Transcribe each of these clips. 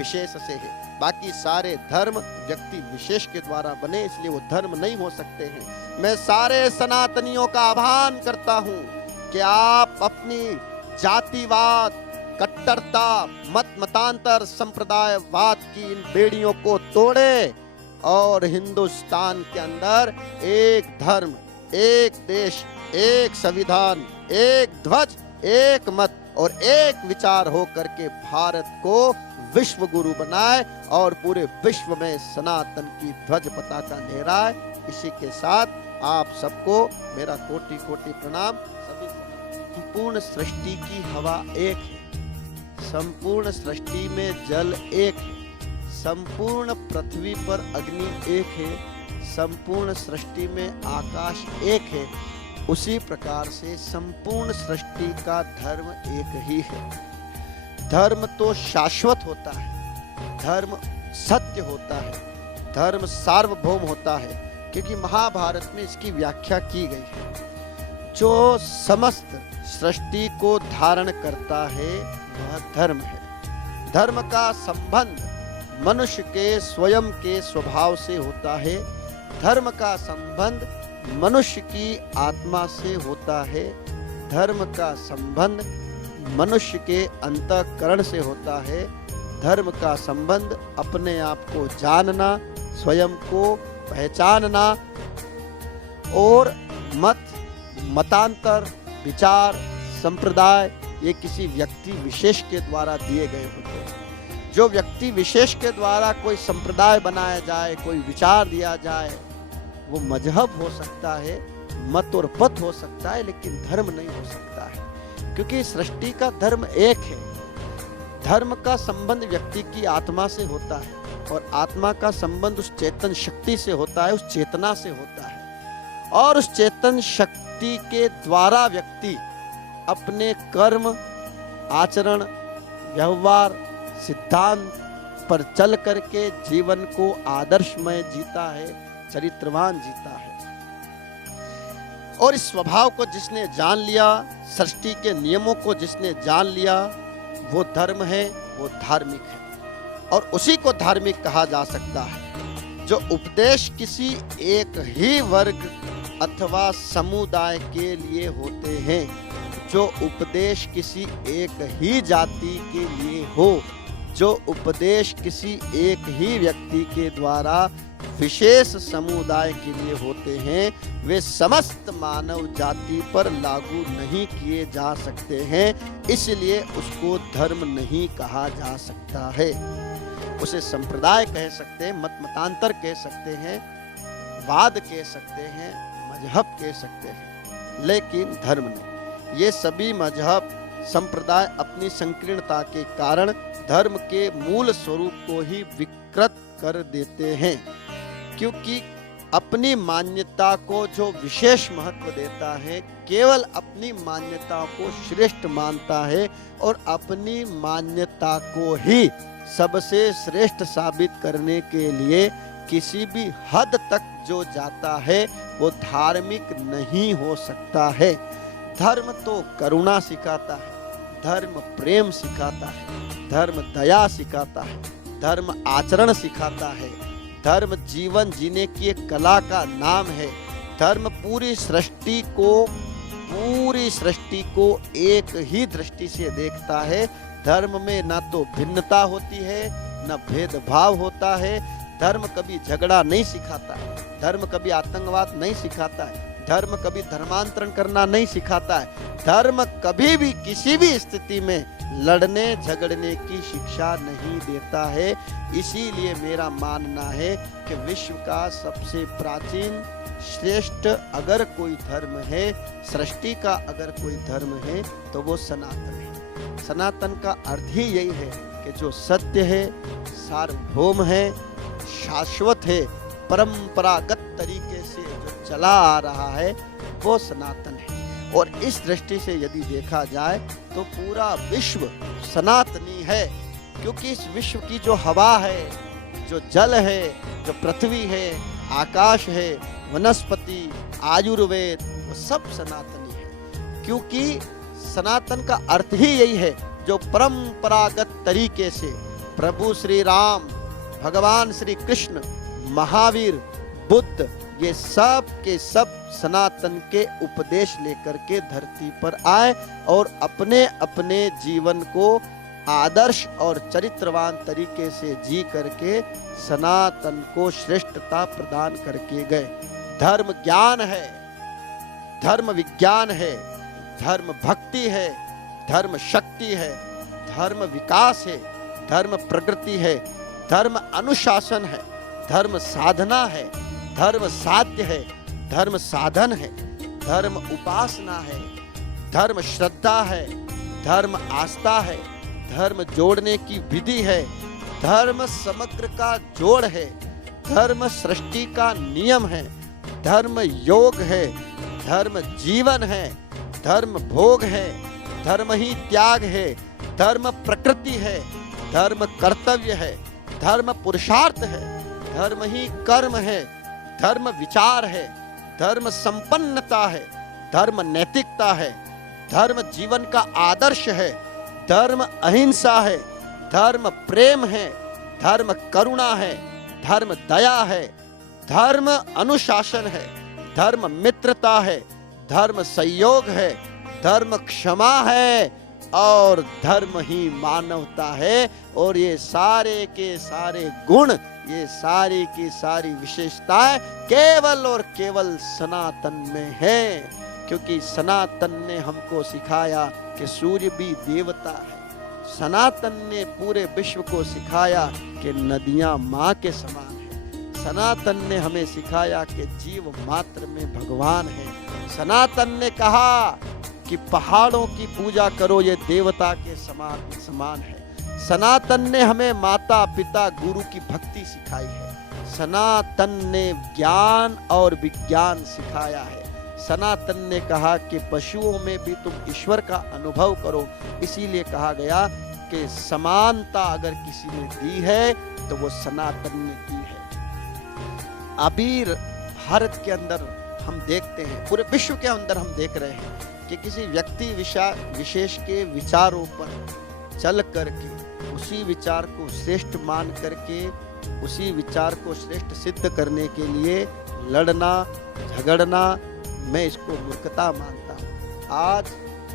विशेष से है। बाकी सारे धर्म व्यक्ति विशेष के द्वारा बने, इसलिए वो धर्म नहीं हो सकते हैं। मैं सारे सनातनियों का आह्वान करता हूं कि आप अपनी जातिवाद, कट्टरता, मतांतर, संप्रदायवाद की इन बेड़ियों को तोड़े और हिंदुस्तान के अंदर एक धर्म, एक देश, एक संविधान, एक ध्वज, एक मत और एक विचार हो करके भारत को विश्व गुरु बनाए और पूरे विश्व में सनातन की ध्वज पताका लहराए। इसी के साथ आप सबको मेरा कोटि कोटि प्रणाम। सभी संपूर्ण सृष्टि की हवा एक है, संपूर्ण सृष्टि में जल एक है, संपूर्ण पृथ्वी पर अग्नि एक है, संपूर्ण सृष्टि में आकाश एक है। उसी प्रकार से संपूर्ण सृष्टि का धर्म एक ही है। धर्म तो शाश्वत होता है, धर्म सत्य होता है, धर्म सार्वभौम होता है, क्योंकि महाभारत में इसकी व्याख्या की गई है। जो समस्त सृष्टि को धारण करता है वह धर्म है। धर्म का संबंध मनुष्य के स्वयं के स्वभाव से होता है। धर्म का संबंध मनुष्य की आत्मा से होता है। धर्म का संबंध मनुष्य के अंतःकरण से होता है। धर्म का संबंध अपने आप को जानना, स्वयं को पहचानना और मतांतर, विचार, संप्रदाय ये किसी व्यक्ति विशेष के द्वारा दिए गए होते हैं। जो व्यक्ति विशेष के द्वारा कोई संप्रदाय बनाया जाए, कोई विचार दिया जाए, वो मजहब हो सकता है, मत और पथ हो सकता है, लेकिन धर्म नहीं हो सकता है, क्योंकि सृष्टि का धर्म एक है। धर्म का संबंध व्यक्ति की आत्मा से होता है और आत्मा का संबंध उस चेतन शक्ति से होता है, उस चेतना से होता है। और उस चेतन शक्ति के द्वारा व्यक्ति अपने कर्म, आचरण, व्यवहार, सिद्धांत पर चल करके जीवन को आदर्शमय जीता है, चरित्रवान जीता है। और इस स्वभाव को जिसने जान लिया, सृष्टि के नियमों को जिसने जान लिया, वो धर्म है, वो धार्मिक है। और उसी को धार्मिक कहा जा सकता है जो उपदेश किसी एक ही वर्ग अथवा समुदाय के लिए होते हैं, जो उपदेश किसी एक ही जाति के लिए हो, जो उपदेश किसी एक ही व्यक्ति के द्वारा विशेष समुदाय के लिए होते हैं, वे समस्त मानव जाति पर लागू नहीं किए जा सकते हैं। इसलिए उसको धर्म नहीं कहा जा सकता है। उसे संप्रदाय कह सकते हैं, मतांतर कह सकते हैं, वाद कह सकते हैं, मजहब कह सकते हैं, लेकिन धर्म नहीं। ये सभी मजहब, संप्रदाय अपनी संकीर्णता के कारण धर्म के मूल स्वरूप को ही विकृत कर देते हैं, क्योंकि अपनी मान्यता को जो विशेष महत्व देता है, केवल अपनी मान्यता को श्रेष्ठ मानता है और अपनी मान्यता को ही सबसे श्रेष्ठ साबित करने के लिए किसी भी हद तक जो जाता है वो धार्मिक नहीं हो सकता है। धर्म तो करुणा सिखाता है, धर्म प्रेम सिखाता है, धर्म दया सिखाता है, धर्म आचरण सिखाता है, धर्म जीवन जीने की एक कला का नाम है। धर्म पूरी सृष्टि को एक ही दृष्टि से देखता है। धर्म में ना तो भिन्नता होती है, ना भेदभाव होता है। धर्म कभी झगड़ा नहीं सिखाता है, धर्म कभी आतंकवाद नहीं सिखाता है, धर्म कभी धर्मांतरण करना नहीं सिखाता है। धर्म कभी भी किसी भी स्थिति में लड़ने झगड़ने की शिक्षा नहीं देता है। इसीलिए मेरा मानना है कि विश्व का सबसे प्राचीन श्रेष्ठ अगर कोई धर्म है, सृष्टि का अगर कोई धर्म है, तो वो सनातन है। सनातन का अर्थ ही यही है कि जो सत्य है, सार्वभौम है, शाश्वत है, परंपरागत तरीके से जो चला आ रहा है, वो सनातन है। और इस दृष्टि से यदि देखा जाए तो पूरा विश्व सनातनी है, क्योंकि इस विश्व की जो हवा है, जो जल है, जो पृथ्वी है, आकाश है, वनस्पति, आयुर्वेद, वो सब सनातनी है। क्योंकि सनातन का अर्थ ही यही है, जो परंपरागत तरीके से, प्रभु श्री राम, भगवान श्री कृष्ण, महावीर, बुद्ध, ये सब के सब सनातन के उपदेश लेकर के धरती पर आए और अपने अपने जीवन को आदर्श और चरित्रवान तरीके से जी करके सनातन को श्रेष्ठता प्रदान करके गए। धर्म ज्ञान है, धर्म विज्ञान है, धर्म भक्ति है, धर्म शक्ति है, धर्म विकास है, धर्म प्रगति है, धर्म अनुशासन है, धर्म साधना है, धर्म साध्य है, धर्म साधन है, धर्म उपासना है, धर्म श्रद्धा है, धर्म आस्था है, धर्म जोड़ने की विधि है, धर्म समग्र का जोड़ है, धर्म सृष्टि का नियम है, धर्म योग है, धर्म जीवन है, धर्म भोग है, धर्म ही त्याग है, धर्म प्रकृति है, धर्म कर्तव्य है, धर्म पुरुषार्थ है, धर्म ही कर्म है, धर्म विचार है, धर्म संपन्नता है, धर्म नैतिकता है, धर्म जीवन का आदर्श है, धर्म अहिंसा है, धर्म प्रेम है, धर्म करुणा है, धर्म दया है, धर्म अनुशासन है, धर्म मित्रता है, धर्म संयोग है, धर्म क्षमा है और धर्म ही मानवता है। और ये सारे के सारे गुण, ये सारी की सारी विशेषताएं केवल और केवल सनातन में है, क्योंकि सनातन ने हमको सिखाया कि सूर्य भी देवता है। सनातन ने पूरे विश्व को सिखाया कि नदियां माँ के समान है। सनातन ने हमें सिखाया कि जीव मात्र में भगवान है। सनातन ने कहा कि पहाड़ों की पूजा करो, ये देवता के समान है। सनातन ने हमें माता पिता गुरु की भक्ति सिखाई है। सनातन ने ज्ञान और विज्ञान सिखाया है। सनातन ने कहा कि पशुओं में भी तुम ईश्वर का अनुभव करो। इसीलिए कहा गया कि समानता अगर किसी ने दी है तो वो सनातन ने दी है। अभी भारत के अंदर हम देखते हैं, पूरे विश्व के अंदर हम देख रहे हैं कि किसी व्यक्ति विशेष के विचारों पर चल करके उसी विचार को श्रेष्ठ मान करके उसी विचार को श्रेष्ठ सिद्ध करने के लिए लड़ना झगड़ना, मैं इसको मूर्खता मानता हूँ। आज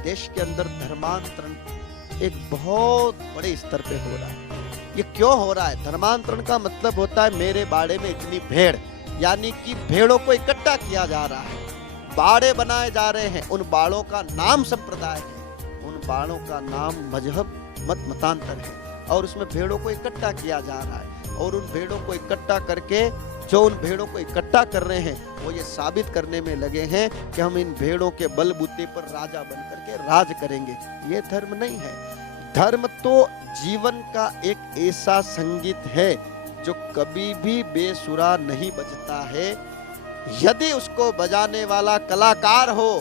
देश के अंदर धर्मांतरण एक बहुत बड़े स्तर पे हो रहा है। ये क्यों हो रहा है? धर्मांतरण का मतलब होता है मेरे बाड़े में इतनी भेड़, यानी कि भेड़ों को इकट्ठा किया जा रहा है, बाड़े बनाए जा रहे हैं। उन बाड़ों का नाम संप्रदाय है, उन बाड़ों का नाम मजहब मतांतर है और उसमें भेड़ों को इकट्ठा किया जा रहा है। और उन भेड़ों को इकट्ठा करके जो उन भेड़ों को इकट्ठा कर रहे हैं वो ये साबित करने में लगे हैं कि हम इन भेड़ों के बलबूते पर राजा बन करके राज करेंगे। ये धर्म नहीं है। धर्म तो जीवन का एक ऐसा संगीत है जो कभी भी बेसुरा नहीं बजता है। यदि उसको बजाने वाला कलाकार हो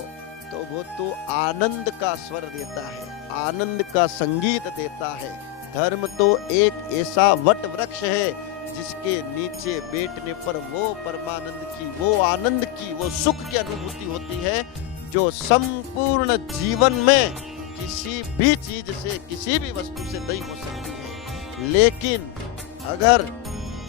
तो वो तो आनंद का स्वर देता है, आनंद का संगीत देता है। धर्म तो एक ऐसा वट वृक्ष है जिसके नीचे बैठने पर वो परमानंद की, वो आनंद की, वो सुख की अनुभूति होती है जो संपूर्ण जीवन में किसी भी चीज से, किसी भी वस्तु से नहीं हो सकती है। लेकिन अगर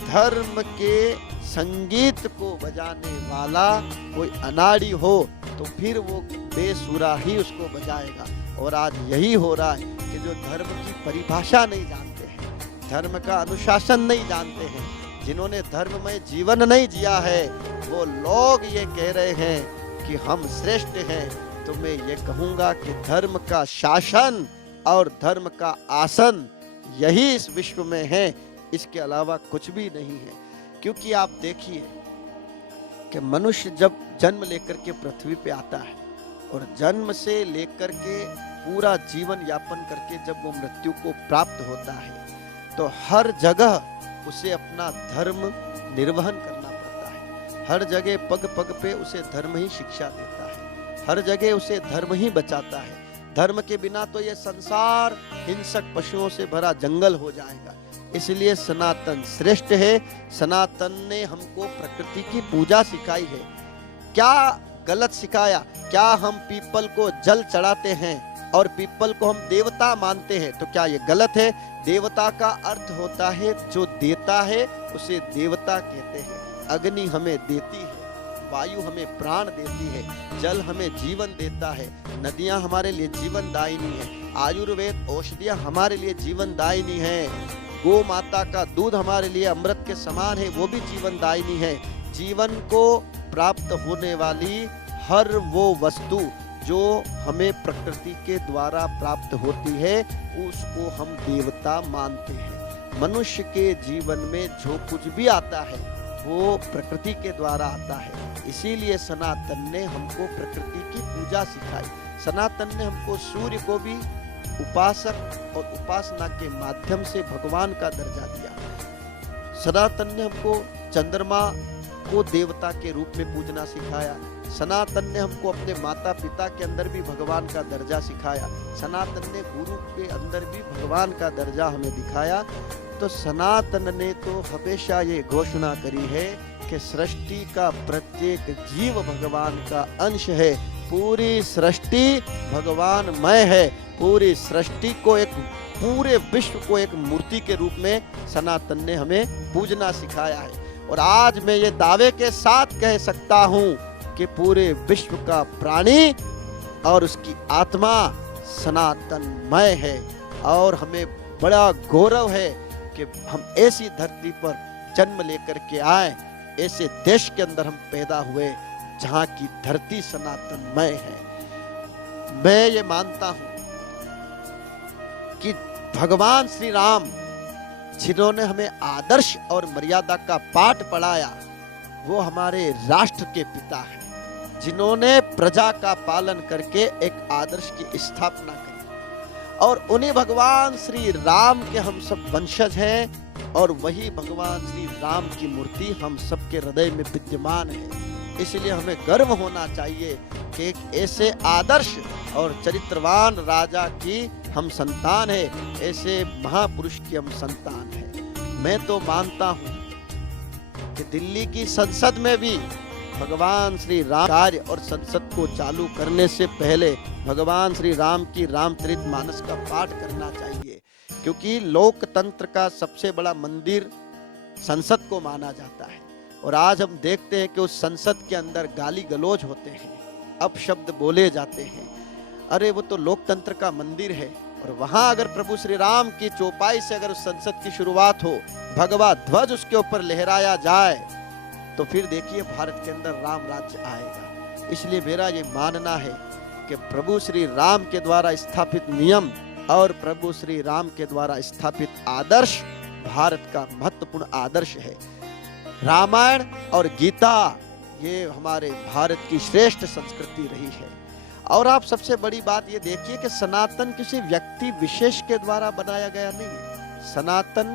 धर्म के संगीत को बजाने वाला कोई अनाड़ी हो तो फिर वो बेसुरा ही उसको बजाएगा। और आज यही हो रहा है कि जो धर्म की परिभाषा नहीं जानते हैं, धर्म का अनुशासन नहीं जानते हैं, जिन्होंने धर्ममय जीवन नहीं जिया है, वो लोग ये कह रहे हैं कि हम श्रेष्ठ हैं। तो मैं ये कहूँगा कि धर्म का शासन और धर्म का आसन यही इस विश्व में है, इसके अलावा कुछ भी नहीं है। क्योंकि आप देखिए कि मनुष्य जब जन्म लेकर के पृथ्वी पे आता है और जन्म से लेकर के पूरा जीवन यापन करके जब वो मृत्यु को प्राप्त होता है तो हर जगह उसे अपना धर्म निर्वहन करना पड़ता है। हर जगह पग पग पे उसे धर्म ही शिक्षा देता है, हर जगह उसे धर्म ही बचाता है। धर्म के बिना तो ये संसार हिंसक पशुओं से भरा जंगल हो जाएगा। इसलिए सनातन श्रेष्ठ है। सनातन ने हमको प्रकृति की पूजा सिखाई है। क्या गलत सिखाया? क्या हम पीपल को जल चढ़ाते हैं और पीपल को हम देवता मानते हैं, तो क्या ये गलत है? देवता का अर्थ होता है जो देता है उसे देवता कहते हैं। अग्नि हमें देती है, वायु हमें प्राण देती है, जल हमें जीवन देता है, नदियां हमारे लिए जीवन दायिनी है, आयुर्वेद औषधियां हमारे लिए जीवन दायिनी है, गौ माता का दूध हमारे लिए अमृत के समान है, वो भी जीवन दायिनी है। जीवन को प्राप्त होने वाली हर वो वस्तु जो हमें प्रकृति के द्वारा प्राप्त होती है उसको हम देवता मानते हैं। मनुष्य के जीवन में जो कुछ भी आता है वो प्रकृति के द्वारा आता है। इसीलिए सनातन ने हमको प्रकृति की पूजा सिखाई। सनातन ने हमको सूर्य को भी उपासक और उपासना के माध्यम से भगवान का दर्जा दिया। सनातन ने हमको चंद्रमा को देवता के रूप में पूजना सिखाया। सनातन ने हमको अपने माता पिता के अंदर भी भगवान का दर्जा सिखाया। सनातन ने गुरु के अंदर भी भगवान का दर्जा हमें दिखाया। तो सनातन ने तो हमेशा ये घोषणा करी है कि सृष्टि का प्रत्येक जीव भगवान का अंश है। पूरी सृष्टि भगवानमय है। पूरी सृष्टि को एक पूरे विश्व को एक मूर्ति के रूप में सनातन ने हमें पूजना सिखाया है। और आज मैं ये दावे के साथ कह सकता हूँ कि पूरे विश्व का प्राणी और उसकी आत्मा सनातनमय है। और हमें बड़ा गौरव है कि हम ऐसी धरती पर जन्म लेकर के आए, ऐसे देश के अंदर हम पैदा हुए जहाँ की धरती सनातनमय है। मैं ये मानता हूँ कि भगवान श्री राम जिन्होंने हमें आदर्श और मर्यादा का पाठ पढ़ाया वो हमारे राष्ट्र के पिता हैं, जिन्होंने प्रजा का पालन करके एक आदर्श की स्थापना करी। और उन्हीं भगवान श्री राम के हम सब वंशज हैं और वही भगवान श्री राम की मूर्ति हम सबके हृदय में विद्यमान है। इसलिए हमें गर्व होना चाहिए कि एक ऐसे आदर्श और चरित्रवान राजा की हम संतान है, ऐसे महापुरुष की हम संतान है। मैं तो मानता हूँ कि दिल्ली की संसद में भी भगवान श्री राम कार्य और संसद को चालू करने से पहले भगवान श्री राम की रामचरितमानस का पाठ करना चाहिए, क्योंकि लोकतंत्र का सबसे बड़ा मंदिर संसद को माना जाता है। और आज हम देखते हैं कि उस संसद के अंदर गाली गलौज होते हैं, अपशब्द बोले जाते हैं। अरे वो तो लोकतंत्र का मंदिर है। और वहां अगर प्रभु श्री राम की चौपाई से अगर उस संसद की शुरुआत हो, भगवा ध्वज उसके ऊपर लहराया जाए, तो फिर देखिए भारत के अंदर राम राज्य आएगा। इसलिए मेरा ये मानना है कि प्रभु श्री राम के द्वारा स्थापित नियम और प्रभु श्री राम के द्वारा स्थापित आदर्श भारत का महत्वपूर्ण आदर्श है। रामायण और गीता ये हमारे भारत की श्रेष्ठ संस्कृति रही है। और आप सबसे बड़ी बात ये देखिए कि सनातन किसी व्यक्ति विशेष के द्वारा बनाया गया नहीं है। सनातन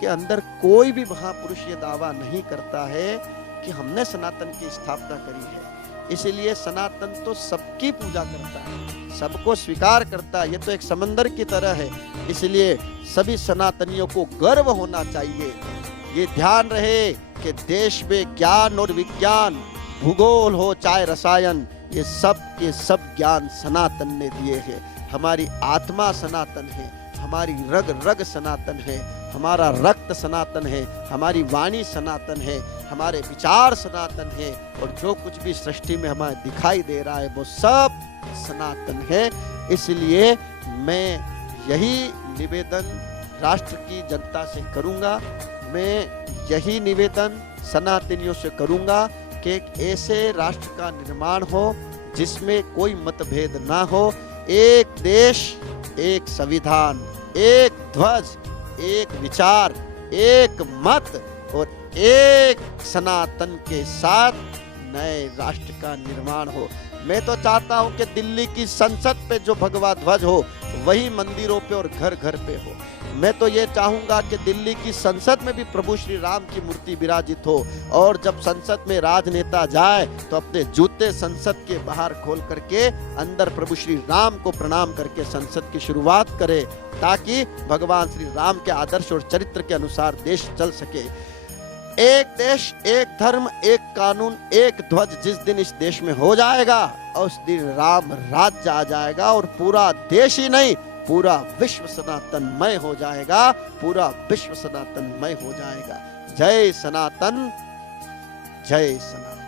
के अंदर कोई भी महापुरुष ये दावा नहीं करता है कि हमने सनातन की स्थापना करी है। इसलिए सनातन तो सबकी पूजा करता है, सबको स्वीकार करता है। ये तो एक समंदर की तरह है। इसलिए सभी सनातनियों को गर्व होना चाहिए। ये ध्यान रहे कि देश में ज्ञान और विज्ञान, भूगोल हो चाहे रसायन, ये सब के सब ज्ञान सनातन ने दिए हैं। हमारी आत्मा सनातन है, हमारी रग रग सनातन है, हमारा रक्त सनातन है, हमारी वाणी सनातन है, हमारे विचार सनातन है। और जो कुछ भी सृष्टि में हमें दिखाई दे रहा है वो सब सनातन है। इसलिए मैं यही निवेदन राष्ट्र की जनता से करूंगा, मैं यही निवेदन सनातनियों से करूंगा कि एक ऐसे राष्ट्र का निर्माण हो जिसमें कोई मतभेद ना हो। एक देश, एक संविधान, एक ध्वज, एक विचार, एक मत और एक सनातन के साथ नए राष्ट्र का निर्माण हो। मैं तो चाहता हूं कि दिल्ली की संसद पे जो भगवा ध्वज हो वही मंदिरों पे और घर घर पे हो। मैं तो ये चाहूंगा कि दिल्ली की संसद में भी प्रभु श्री राम की मूर्ति विराजित हो। और जब संसद में राजनेता जाए तो अपने जूते संसद के बाहर खोल करके अंदर प्रभु श्री राम को प्रणाम करके संसद की शुरुआत करे, ताकि भगवान श्री राम के आदर्श और चरित्र के अनुसार देश चल सके। एक देश, एक धर्म, एक कानून, एक ध्वज जिस दिन इस देश में हो जाएगा, उस दिन राम राज्य आ जाएगा और पूरा देश ही नहीं, पूरा विश्व सनातनमय हो जाएगा, पूरा विश्व सनातनमय हो जाएगा। जय सनातन, जय सनातन।